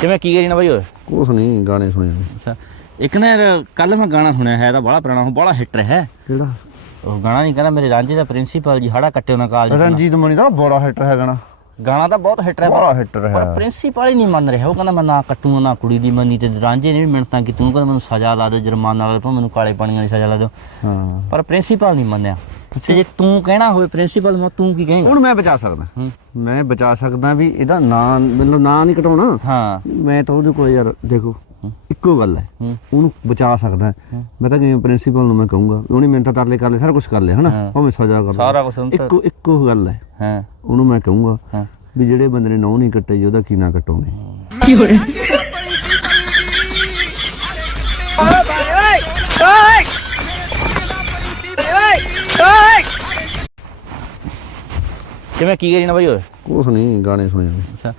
ਕਿਵੇਂ ਕੀ ਕਰੀ ਨਾ ਬਾਈ ਓਏ? ਕੁਛ ਨਹੀਂ ਗਾਣੇ ਸੁਣੇ ਜਾਂਦੇ। ਅੱਛਾ। ਇੱਕ ਨਾ ਯਾਰ ਕੱਲ ਮੈਂ ਗਾਣਾ ਸੁਣਿਆ ਹੈ ਇਹਦਾ ਬੜਾ ਪੁਰਾਣਾ ਉਹ ਬੜਾ ਹਿੱਟ ਰਿਹਾ ਕਿਹੜਾ? ਉਹ ਗਾਣਾ ਨਹੀਂ ਕਹਿੰਦਾ ਮੇਰੇ ਰਾਂਝੇ ਦਾ ਪ੍ਰਿੰਸੀਪਲ ਜੀ ਹਾੜਾ ਕੱਟੇ ਉਹਨਾਂ ਕਾਲਜ। ਰਣਜੀਤ ਮਣੀ ਦਾ ਬੜਾ ਹਿੱਟ ਹੈ ਗਾਣਾ। ਗਾਣਾ ਤਾਂ ਬਹੁਤ ਹਿੱਟ ਰਿਹਾ। ਬੜਾ ਹਿੱਟ ਪਰ ਰਿਹਾ ਪ੍ਰਿੰਸੀਪਲ ਹੀ ਨਹੀਂ ਮੰਨ ਰਿਹਾ। ਉਹ ਕਹਿੰਦਾ ਮੈਂ ਨਾ ਕੱਟੂ ਨਾ ਕੁੜੀ ਦੀ ਮੰਨੀ ਤੇ ਰਾਂਝੇ ਨੇ ਵੀ ਮਿੰਟਾਂ ਕਿ ਤੂੰ ਕਹਿੰਦਾ ਮੈਨੂੰ ਸਜ਼ਾ ਲਾ ਦੇ ਜੁਰਮਾਨਾ ਲਾ ਦੇ ਮੈਨੂੰ ਕਾਲੇ ਪਾਣੀਆਂ ਦੀ ਸਜ਼ਾ ਲਾ ਦਿਓ। ਹਾਂ। ਪਰ ਪ੍ਰਿੰਸੀਪਲ ਨਹੀਂ ਮੰਨਿਆ। ਤੇ ਜੇ ਤੂੰ ਕਹਿਣਾ ਹੋਵੇ ਪ੍ਰਿੰਸੀਪਲ ਮੈਂ ਤੂੰ ਕੀ ਕਹੇਂਗਾ? ਹੁਣ ਮੈਂ ਬਚਾ ਸਕਦਾ। ਮੈਂ ਬਚਾ ਸਕਦਾ ਵੀ ਇਹਦਾ ਨਾਂ ਮਤਲਬ ਨਾਂ ਨਹੀਂ ਕਟਾਉਣਾ। ਹਾਂ। ਮੈਂ ਤਾਂ ਉਹਦੇ ਕੋਲ ਯਾਰ ਦੇਖੋ। ਇੱਕੋ ਗੱਲ ਹੈ। ਹੂੰ। ਉਹਨੂੰ ਬਚਾ ਸਕਦਾ ਹੂੰ। ਮੈਂ ਤਾਂ ਕਿਵੇਂ ਪ੍ਰਿੰਸੀਪਲ ਨੂੰ ਮੈਂ ਕਹੂੰਗਾ ਉਹਨੇ ਮਿਹਨਤ ਤਾਂ ਤਰਲੇ ਕਰ ਲਏ ਸਾਰਾ ਕੁਝ ਕਰ ਲਿਆ ਹਨਾ? ਹਾਂ। ਭਾਵੇਂ ਸਜ਼ਾ ਕਰ ਸਾਰਾ ਕੁਝ ਇੱਕੋ ਇੱਕੋ ਗੱਲ ਹੈ। ਹਾਂ। ਉਹਨੂੰ ਮੈਂ ਕਹੂੰਗਾ ਹਾਂ। ਵੀ ਜਿਹੜੇ ਬੰਦੇ ਨੇ ਨਹੁੰ ਨਹੀਂ ਕੱਟੇ ਜੀ ਉਹਦਾ ਕੀ ਨਾ ਕਟਾਉਣੇ ਕਿਵੇਂ ਕੀ ਕਰੀ ਨਾ ਬਾਈ ਓਏ? ਕੁਛ ਨਹੀਂ ਗਾਣੇ ਸੁਣੇ। ਅੱਛਾ।